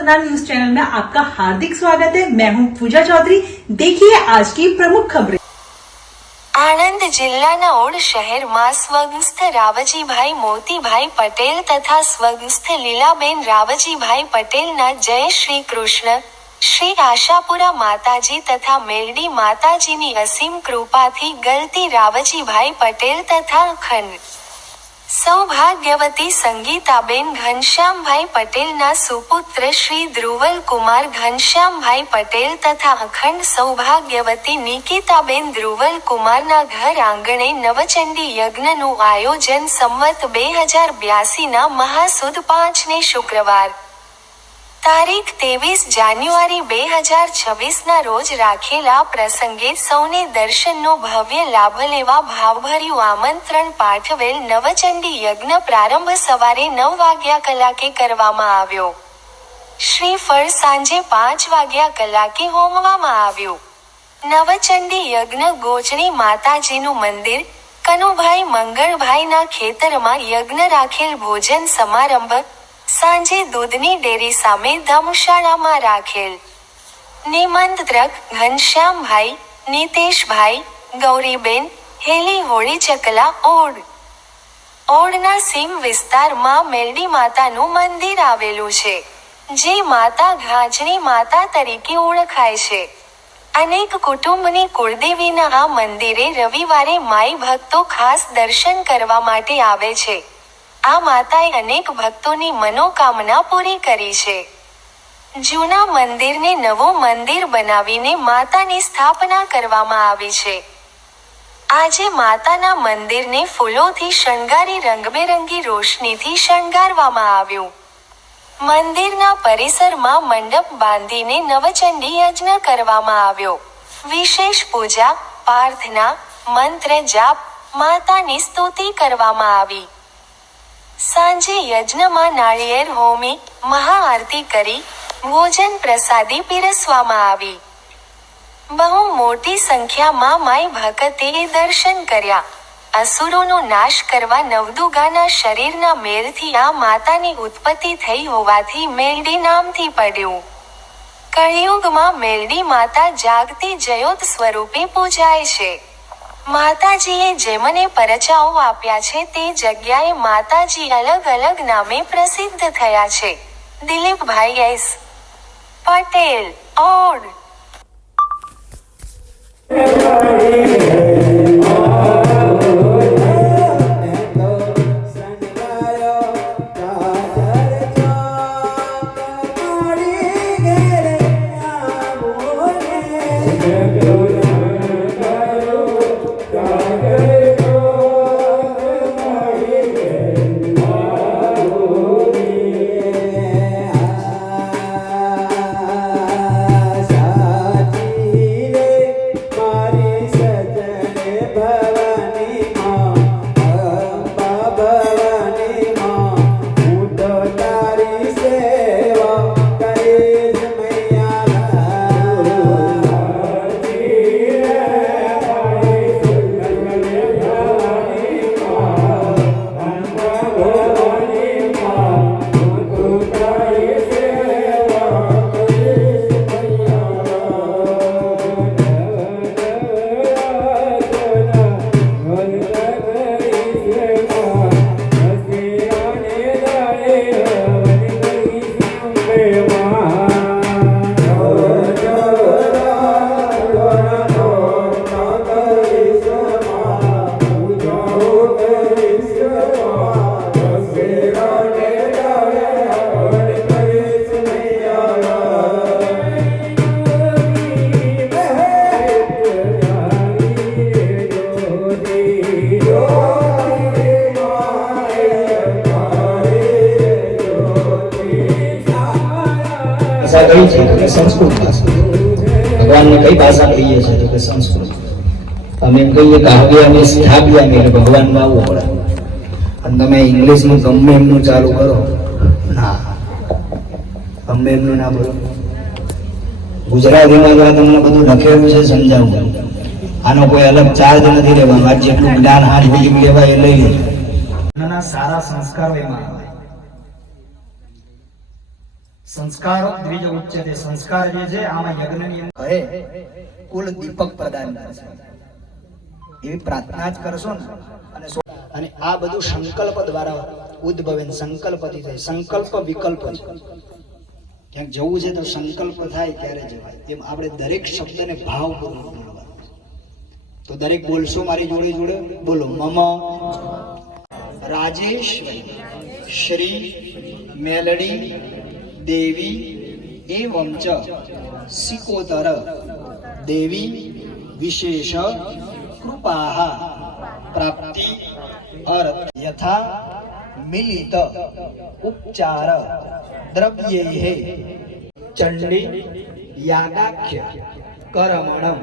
Satnam news channel में आपका हार्दिक स्वागत है मैं हूं पूजा चौधरी देखिए आज की प्रमुख खबरें આણંદ જિલ્લાના ઓડ શહેરમાં સ્વગસ્થ રાવજીભાઈ મોતીભાઈ પટેલ તથા સ્વગસ્થ લીલાબેન રાવજીભાઈ પટેલના જય શ્રી કૃષ્ણ શ્રી આશાપુરા માતાજી તથા મેલડી માતાજીની અસીમ કૃપાથી ગલતી રાવજીભાઈ પટેલ તથા અખંડ સૌભાગ્યવતી સંગીતાબેન ઘનશ્યામભાઈ પટેલના સુપુત્ર શ્રી ધ્રુવલ કુમાર ઘનશ્યામભાઈ પટેલ તથા અખંડ સૌભાગ્યવતી નિકિતાબેન ધ્રુવલ કુમારના ઘર આંગણે નવચંડી યજ્ઞનું આયોજન સંવત બે હજાર બ્યાસીના મહાસુદ પાંચને શુક્રવાર તારીખ ત્રેવીસ જાન્યુઆરી બે હજાર છવ્વીસના રોજ રાખેલા પ્રસંગે સૌને દર્શનનો ભવ્ય લાભ લેવા ભાવભર્યું આમંત્રણ પાઠવેલ નવચંડી યજ્ઞ પ્રારંભ સવારે નવ વાગ્યા કલાકે કરવામાં આવ્યો. શ્રીફળ સાંજે પાંચ વાગ્યા કલાકે હોમવામાં આવ્યું. નવચંડી યજ્ઞ ગોચણી માતાજીનું મંદિર, કનુભાઈ મંગળભાઈના ખેતરમાં યજ્ઞ રાખેલ ભોજન સમારંભ સાંજે દૂધની ડેરી સામે ધર્મશાળામાં રાખેલ. નિમંત્રક ઘનશ્યામભાઈ, નીતેશભાઈ, ગૌરીબેન હેલી હોળી ચકલા ઓડ. ઓડના સીમ વિસ્તારમાં મેલડી માતાનું મંદિર આવેલું છે, જે માતા ઘાજની માતા તરીકે ઓળખાય છે. અનેક કુટુંબની કુળદેવીના આ મંદિરે રવિવારે માઈ ભક્તો ખાસ દર્શન કરવા માટે આવે છે. આ માતાએ અનેક ભક્તોની મનોકામના પૂરી કરી છે. જૂના મંદિરને નવું મંદિર બનાવીને માતાની સ્થાપના કરવામાં આવી છે. આજે માતાના મંદિરને ફૂલોથી શણગારી રંગબેરંગી રોશનીથી શણગારવામાં આવ્યું. મંદિરના પરિસરમાં મંડપ બાંધીને નવચંડી યજ્ઞ કરવામાં આવ્યો. વિશેષ પૂજા, પ્રાર્થના, મંત્ર જાપ, માતાની સ્તુતિ કરવામાં આવી. સાંજે યજ્ઞમાં નાળિયેર હોમી મહાઆરતી કરી ભોજન પ્રસાદી પીરસવામાં આવી. બહુ મોટી સંખ્યામાં માઈ ભગતે દર્શન કર્યા. અસુરોનો નાશ કરવા નવદુગાના શરીરના મેરથી આ માતાની ઉત્પત્તિ થઈ હોવાથી મેલડી નામથી પડ્યું. કળિયુગમાં મેલડી માતા જાગતી જયોત સ્વરૂપે પૂજાય છે. માતાજીએ જેમને પરચાઓ આપ્યા છે તે જગ્યાએ માતાજી અલગ અલગ નામે પ્રસિદ્ધ થયા છે. દિલીપભાઈ એસ. પટેલ, ઓડ. કઈ છે સંસ્કૃત ભાષા. ભગવાનને કઈ ભાષા કહીએ છીએ તો કે સંસ્કૃત. અમે એમ કહીએ કાવ્ય અમે સ્થાપ્યા એટલે ભગવાનમાં આવવું પડે અને તમે ઇંગ્લિશનું, ગમે એમનું ચાલુ કરો. ના. ગમે એમનું ના બોલો. ગુજરાતીમાં તો તમને બધું લખેલું છે, સમજાવું. આનો કોઈ અલગ ચાર્જ નથી લેવાનો. જેટલું જ્ઞાન હાથ બીજું લેવાય એ લઈ નાના સારા સંસ્કારો એમાં આવે સંસ્કારો, દ્વિજ ઉચ્ચતે સંસ્કાર જે છે, આમાં યજ્ઞની કહે, કુલ દીપક પ્રદાન કરશે. એવી પ્રાર્થના જ કરશો ને. અને અને આ બધું સંકલ્પ દ્વારા ઉદ્ભવે સંકલ્પથી થાય. સંકલ્પ વિકલ્પ છે ક્યાંક જવું છે તો સંકલ્પ થાય, ત્યારે જવાય. એમ આપણે દરેક શબ્દને ભાવપૂર્વક બોલવાનું તો દરેક બોલશો મારી જોડે જોડે? બોલો, મમ. રાજેશ્વરી. શ્રી મેલડી દેવી એવં ચ. સિકોતર દેવી વિશેષ કૃપા પ્રાપ્તિ અર્થ યથા મિલિત ઉપચાર દ્રવ્યૈ ચંડી યાગાખ્ય કરમણમ.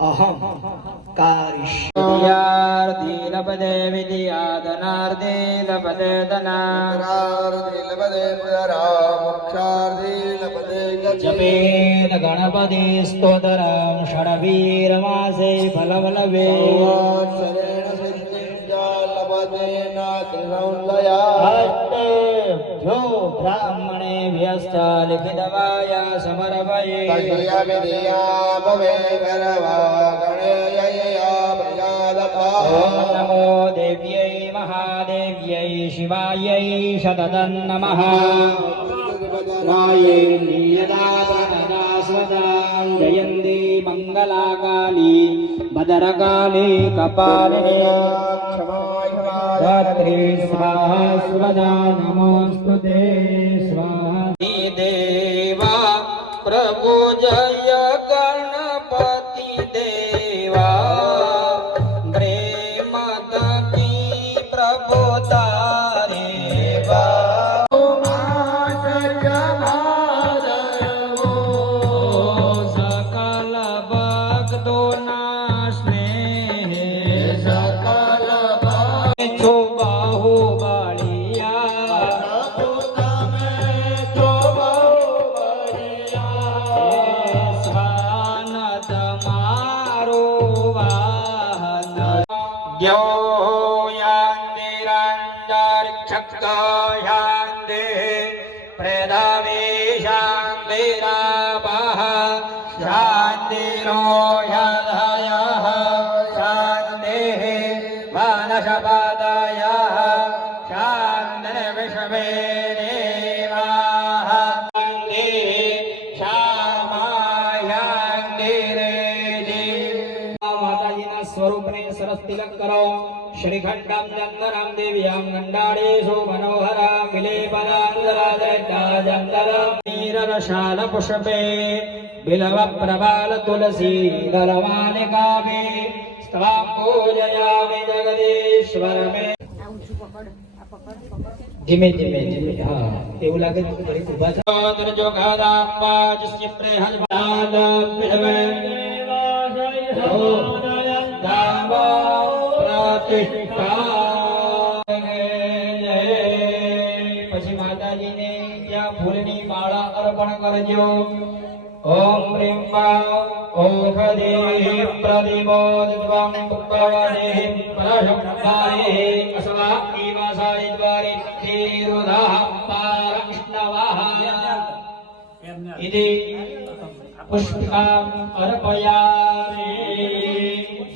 અહમ കരിഷ്യാർദി ലഭദേ വിധിയാദനാർദി ലഭദേ ധനാർദി ലഭദേ മുക്ഷാർദി ലഭദേ ജപേന ഗണപതി സ്തോതരം ഷഡവീരമാസേ ഫലവലവേ ശരേണ ലഭദേ നാഗ്രിലൗലയാ यो ब्राह्मणे व्यस्त लिखितवाय समर्पये भवे करवा गणेय నమో దేవ్యై మహాదేవ్యై శివాయై శతదం నమ జయంతి మంగళాకాళీ భదరకాళీ కపాలిని రాత్రి స్వాహ సురదా నమోస్తు దేవా ప్రభుజయ માતાજીના સ્વરૂપને સરસ તિલક કરો શ્રીખંડમ ચંદનમ દિવ્યમ ગંડાળેશુ મનોહરા વિલેપદાંતરાજંતરમ નીરરશાલ પુષ્પે બિલવ પ્રબાલ તુલસી દલવાને કામે સ્તવામ પૂજયામિ જગદીશ્વર મે ધીમે ધીમે ધીમે હા એવું લાગે છે કે ઘડીક ઊભા થાઓ. જો ગાદાંબા જસ્ય પ્રેહલ બાદ વિધવે પછી માતાજીને ત્યાં ફૂલની માળા અર્પણ કરજો ઓમ પ્રેમા ઓખદે પ્રતિમોદિત્વં પુક્કવદે પ્રશબ્દારે અસવા ઈવાસાય દ્વારે થેરુધાહ પારષ્ણવાહ इति पुष्पम् अर्पयामि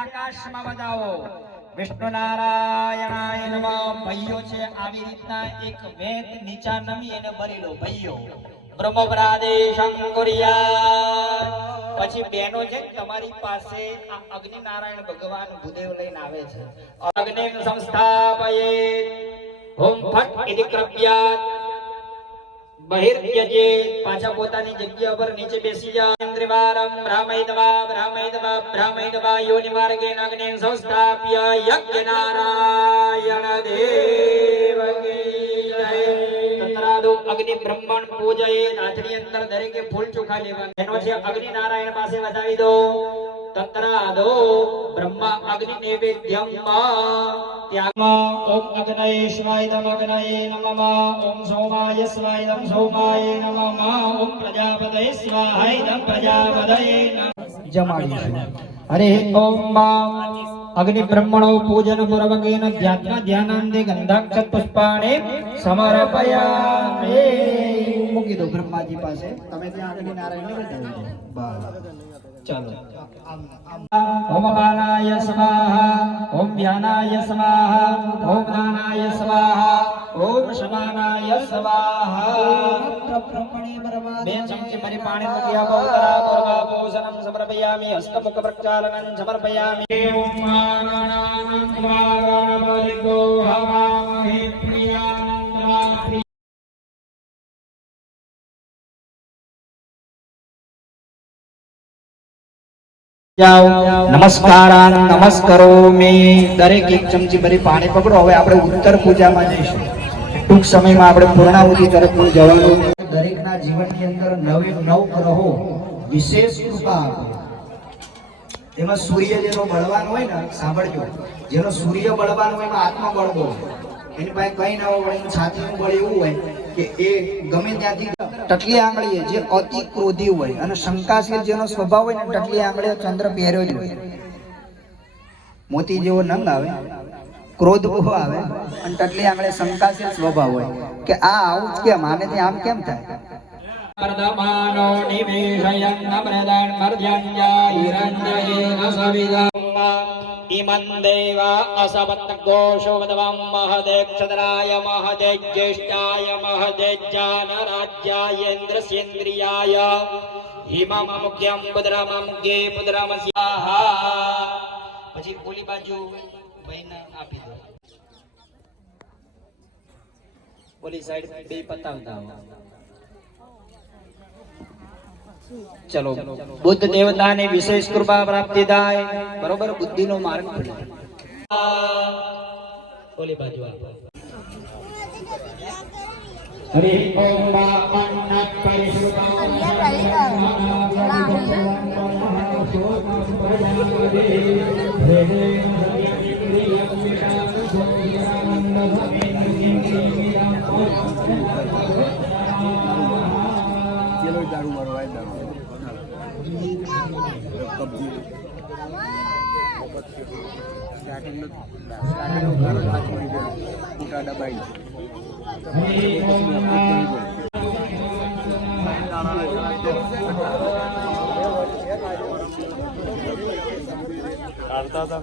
આકાશમાં બતાવો વિષ્ણુ નારાયણાય ભાઈઓ છે આવી રીતના એક વેત નીચા નમી એને ભરી ભાઈઓ બ્રહ્મપ્રાદેશં કુર્યાત પછી બેનો છે તમારી પાસે આ અગ્નિ નારાયણ ભગવાન ભૂદેવ લઈને આવે છે અગ્નિ સંસ્થાપયે હોમ ફટ ઇતિ ક્રવ્યાત બહિર્યજે પાછા પોતાની જગ્યા પર નીચે બેસી જા ઇન્દ્રિવારમ બ્રાહ્મૈતવા બ્રાહ્મૈતવા બ્રાહ્મૈતવા યોનિ માર્ગે અગ્નિ સંસ્થાપ્ય યજ્ઞ નારાયણ દેવ કી જય. તત્રાદો અગ્નિ બ્રહ્મણ પૂજયે નાથની અંદર દરેકે ફૂલ ચોખા લેવાના એનો છે અગ્નિ નારાયણ પાસે વધાવી દો, તત્રાદો બ્રહ્મા અગ્નિ નૈવેદ્યમ ત્યાગમાં ઓમ અગ્નયે સ્વાય અગ્નયે નમઃ ઓમ સોમાય સ્વાય સોમાય નમઃ ઓમ પ્રજાપતયે સ્વાહાય પ્રજાપતયે નમઃ જમાડીશું હરે ઓમ અગ્નિ બ્રહ્મણો પૂજન પૂર્વકેન ધ્યાત્મ ધ્યાનાંદે ગંધાક્ષત પુષ્પાણે સમર્પયામિ મૂકી દો બ્રહ્માજી પાસે તમે ત્યાં અગ્નિ નારાયણ ચાલો ઓમ બાલાય સ્વાહા ઓમ વ્યાનાય સ્વાહા ઓમ દાનાય સ્વાહા ઓમ શમાનાય સ્વાહા બે ચમચી ભરી પાણી મૂકી આપો ઉતરા પૂર્વા ભૂષણમ સમર્પયામિ હસ્તમુખ પ્રક્ષાલનં સમર્પયામિ ઓમ ગણાનાત્માગણપતિગો જાઓ નમસ્કાર નમસ્કારો મે દરેક એક ચમચી ભરી પાણી પકડો. હવે આપણે ઉત્તર પૂજામાં જઈશું. ટૂંક સમયમાં આપણે પૂર્ણાહુતિ તરફ જવાનું. દરેકના જીવનની અંદર નવે નવ ગ્રહો વિશેષ કૃપા એમાં સૂર્ય જેનો બળવાન હોય ને, સાંભળજો. જેનો સૂર્ય બળવાન હોય એમાં આત્મા બળવો એની પાસે કઈ ના હોય છાતીનું બળ એવું હોય. કે એ ગમે ત્યાંથી ટટલી આંગળીએ જે અતિ ક્રોધી હોય અને શંકાશીલ જેનો સ્વભાવ હોય ને, ટટલી આંગળીએ ચંદ્ર પહેર્યો જ હોય. મોતી જેવો નંગ આવે, ક્રોધ બહુ આવે અને ટટલી આંગળે શંકાશીલ સ્વભાવ હોય કે આ આવું જ કેમ? આને આમ કેમ થાય? વર્ધમાનો નિવેશયન અમૃતાન મર્ધ્યંજાહિરંજયેન સવિદમ ઇમં દેવા અસવત્ત ઘોષો વદવમ મહદે ક્ષદ્રાય મહદે જ્યેષ્ઠાય મહદે જાનરાજ્યાયેન્દ્રસ્યેન્દ્રિયાય હિમમ મુખ્યમ પુદ્રમ મુખ્યે પુદ્રમ સ્યાહા પછી ઓલી બાજુ ભાઈને આપી દો ઓલી સાઈડ બે પતાવતા આવો ચલો બુદ્ધ દેવતાને વિશેષ કૃપા પ્રાપ્તિ થાય. બરોબર બુદ્ધિનો માર્ગ ખુલે. ઓલી બાજુ કંપની સ્ટાર્ટિંગનો સ્ટાર્ટિંગનો ઘણો જ હાથમાં લીધો મોટા દબાઈ કાઢતા હતા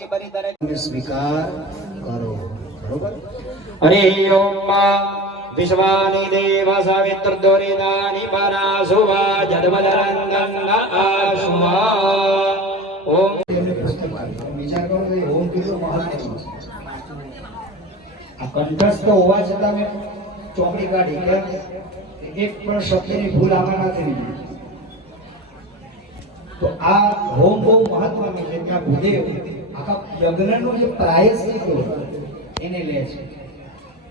સ્વીકાર કરો બરોબર? હરિ ઓમ વિશ્વાનિ દેવ સવિત્ર દોરિદાની પરાસુવા જદવદરંગન આશુવા ઓમ. વિચાર કરો કે ઓમ કીધું મહાન આ કંઠસ્થ હોવા છતાં મેં ચોપડી કાઢી કે એક પણ શબ્દની ભૂલ આમાં નથી તો આ હોમ બહુ મહત્વનું છે ત્યાં ભૂદેવ આખા યજ્ઞનો જે પ્રાયશ્ચિત હોય એને લે છે.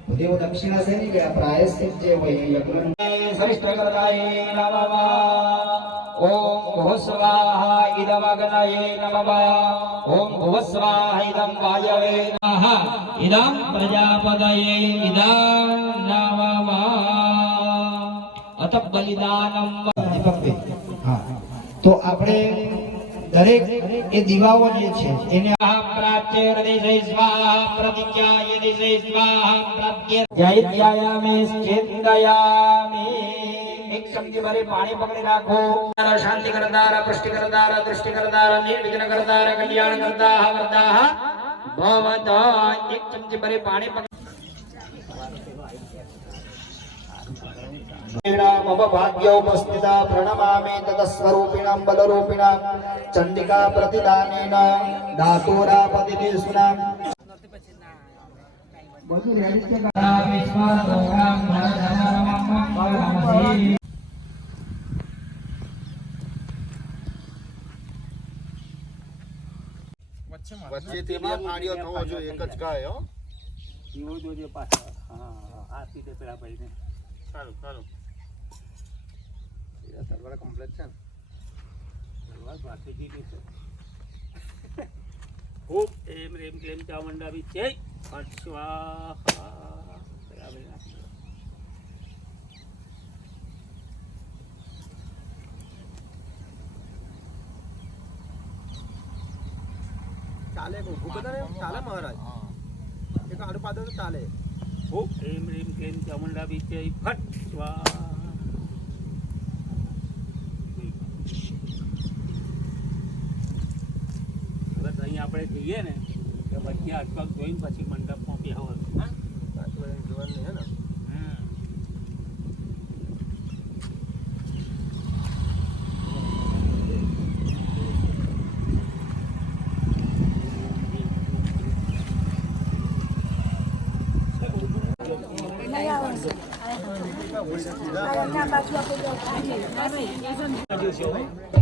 ભૂદેવ દક્ષિણા છે ને કે આ પ્રાયશ્ચિત જે હોય એ યજ્ઞનું. સરિષ્ઠ નમઃ ઓમ ભુવસ્વાહા ઇદમગ્નયે નમઃ. ઓમ ભુવસ્વાહા ઇદમ વાયવે નમઃ. ઇદમ પ્રજાપતયે ઇદમ નમઃ. અત બલિદાનમ દીપકભાઈ હા. તો આપણે દરેક એ દીવાઓ જે છે એને પ્રાચ્ય હૃદય સ્વાહા પ્રતિજ્ઞાય દિશે સ્વાહા પ્રાપ્ય જૈત્યાયામે ચેતયામે એક સમજી ભરે પાણી પકડી રાખો। શાંતિ કરદાર પુષ્ટિ કરદાર દૃષ્ટિ કરદાર નિર્વિઘ્ન કરદાર કલ્યાણ કરતા વરદાહ. ભવત એક ચમચી ભરે પાણી ધાતુરાપતિતે સુનામ બધું રેડી છે વિશ્વાસ ભગવાન ભરત વચ્ચેથી બે ફાળીઓ થવો જોઈએ એક જ કાયો જોજે પાછળ હા હા આ પીતે પેલા ભાઈને સારું સારું. સર્વર કમ્પ્લીટ છે ને શરૂઆત વાસુજી ની છે ખૂબ એમ રેમ ક્લેમ ચામુંડા બી છે સ્વાહા પેલા ભાઈ નાખી દો. ચાલે ઊભું કરતા ને ચાલે મહારાજ એક આડું પાડો તો ચાલે ખૂબ એમ રેમ ક્લેમ ચામુંડા બી છે ફટ સ્વાહા હવે તો અહીં આપણે જઈએ ને કે વચ્ચે અટપગ જોઈને પછી મંડપમાં બેહવાનું હા? સાચું એને જોવાનું હે. ને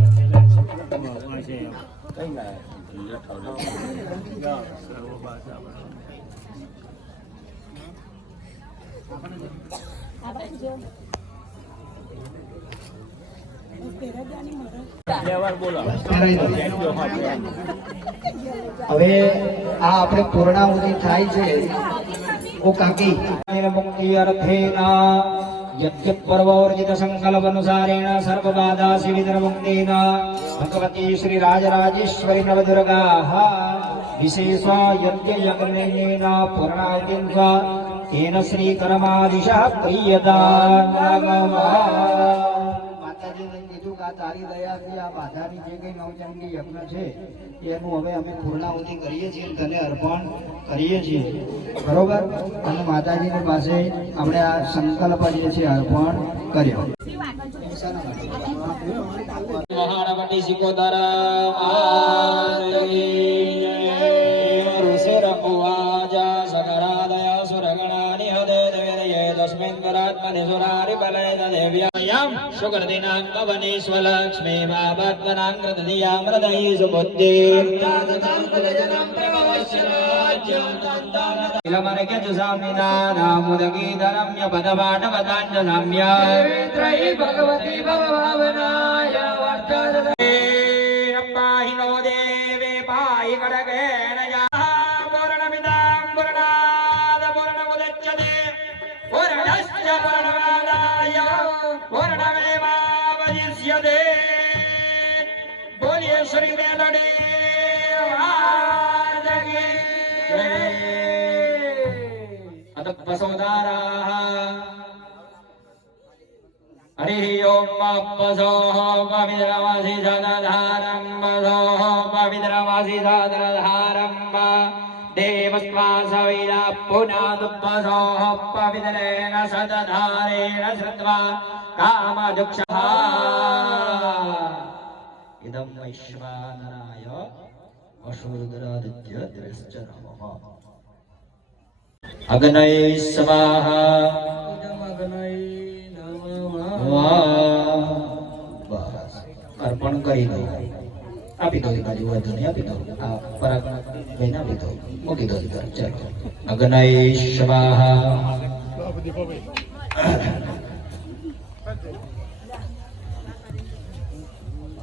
હવે આ આપણે પૂર્ણાહુતિ થાય છે. ઓ કાકી. મુક્તિ અર્થેના યજ્ઞ యత్యత్పర్వోర్జిత సంకల్పనుసారేణ సర్వబాధాసి విద్రముక్తేన భగవతి శ్రీరాజరాజేశ్వరి నవదుర్గా విశేషాయత్యయగ్నేన పూర్ణాయతిం తేన శ్రీకరమాదిశ ప్రియదా આ તારી દયાથી, આ બાધાની જે કઈ નવચંડી યજ્ઞ છે, એનું હવે અમે પૂર્ણાહુતિ કરીએ છીએ તને અર્પણ કરીએ છીએ. બરોબર? અને માતાજીની પાસે આપણે આ સંકલ્પ જે છે, અર્પણ કર્યો. મહાણવટી સિકોદર પરાત્મને સુરારિ બલે દેવ્યાયામ સુગર્દિનાં પવનેશ્વલક્ષ્મી બાબત્મનાં કૃતધિયાં હૃદયી સુબુદ્ધિ वसुधाराः हरिः ॐ पसोः पवित्रमसि धनधारम् पसोः पवित्रमसि धनधारम् देवस्वासविना पुनादुपसोः पवित्रेण सदधारेण श्रुत्वा कामदुक्षः इदं वैश्वानराय वसुरुद्रादित्य नमः Agenai swaha, wah, bas. Karpanu kai, apa itu? Kaji wadon ya, apa itu? Apa yang benar itu? Mo kita kita cek. Agenai swaha,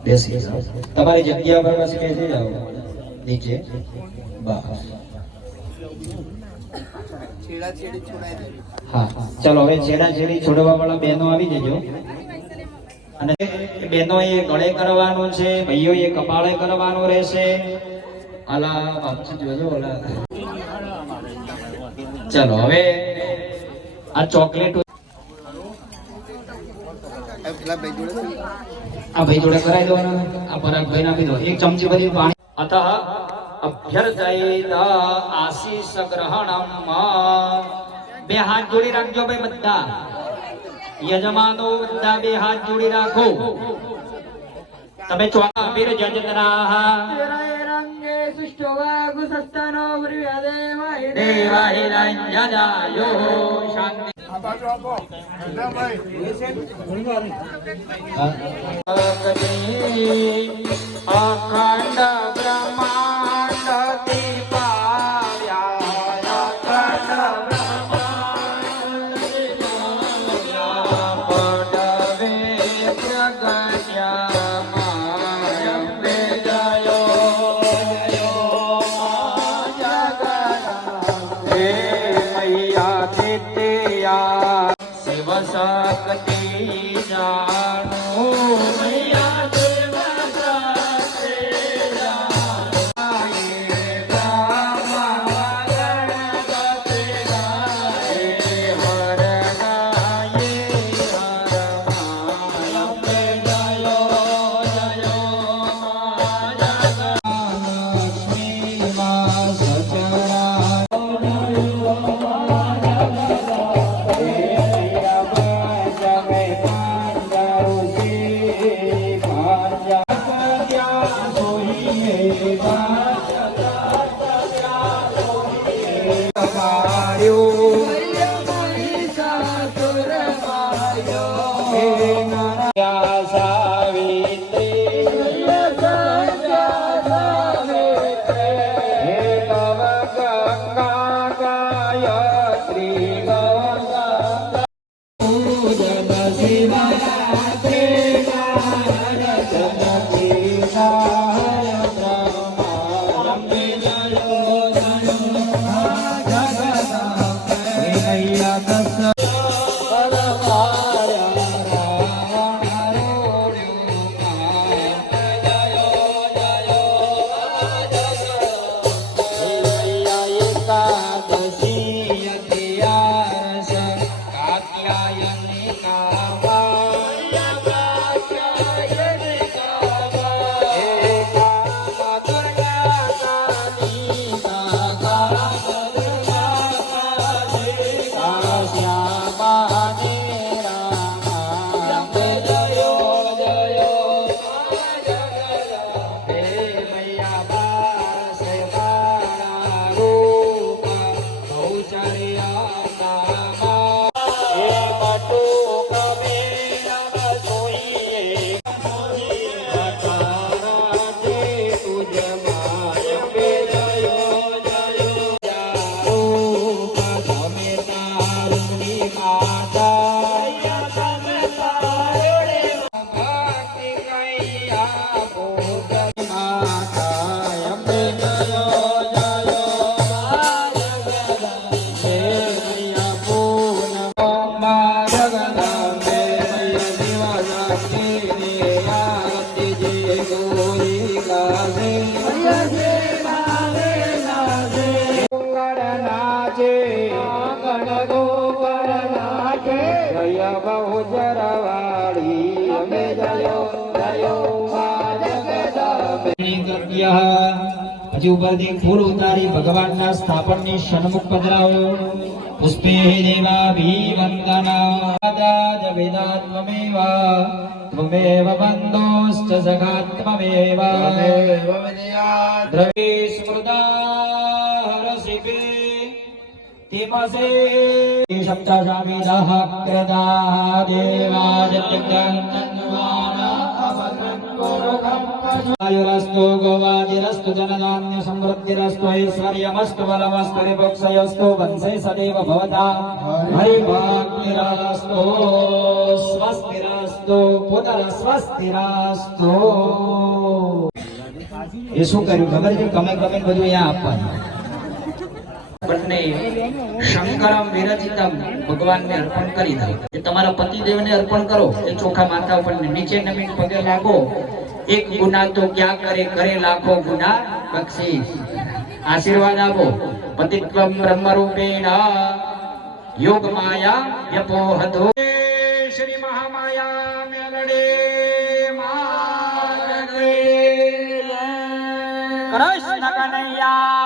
desi jauh. Tapi dia berarti desi jauh. Di bawah. હા ચાલો હવે છેડા છેડી છોડવા વાળા બહેનો આવી જજો. અને બહેનો એ ગળે કરવાનું છે ભાઈઓ એ કપાળે કરવાનું રહેશે. આલા બાપજી જોજો ઓલા. ચાલો હવે આ ચોકલેટ આ ભાઈ જોડે કરાવી દો આ પરાગભાઈ આપી દો એક ચમચી ભરી પાણી. અતઃ અભ્યર્થયેત આશીષ ગ્રહણમ બે હાથ જોડી રાખજો ભાઈ બધા. યજમાનો બધા બે હાથ જોડી રાખો. તમે ચોકા વીર જજતરાહ શાંતિ. અખંડ બ્રહ્માંડ જય ધરતી ઉપરથી ફૂલ ઉતારી ભગવાનના સ્થાપનની સન્મુખ પધરાવો. પુષ્પે દેવા ભીવંદના દાદ વેદાત્મમેવા ત્વમેવ બંધોશ્ચ સખાત્મમેવા દ્રવી સ્મૃતા હરસિપે તેમસે સપ્તશામી દહ દેવા જત્યંતન देवादित्यन्तन्वानायुरस्तु गोवादिरस्तु जनधान्यसमृद्धिरस्तु ऐश्वर्यमस्तु बलमस्तु रिपुक्षयस्तु वंशे सदैव भवता हरिभाग्निरस्तु स्वस्तिरस्तु સ્વસ્તિરાસ્તો પોતાના સ્વસ્તિરાસ્તો એ શું કર્યું ખબર છે ગમે ગમે બધું અહીંયા આપવાનું બંને શંકરમ વિરચિતમ ભગવાનને અર્પણ કરી દો એ તમારા પતિદેવને અર્પણ કરો એ ચોખા માથા ઉપર નીચે નમીન પગે લાગો એક ગુના તો ક્યાં કરે? કરે લાખો ગુના બક્ષીસ. આશીર્વાદ આપો. પતિત્વમ બ્રહ્મ રૂપેણ યોગ માયા વ્યપોહતો શ્રી મહામાયા મેલડે કૃષ્ણ કનૈયા.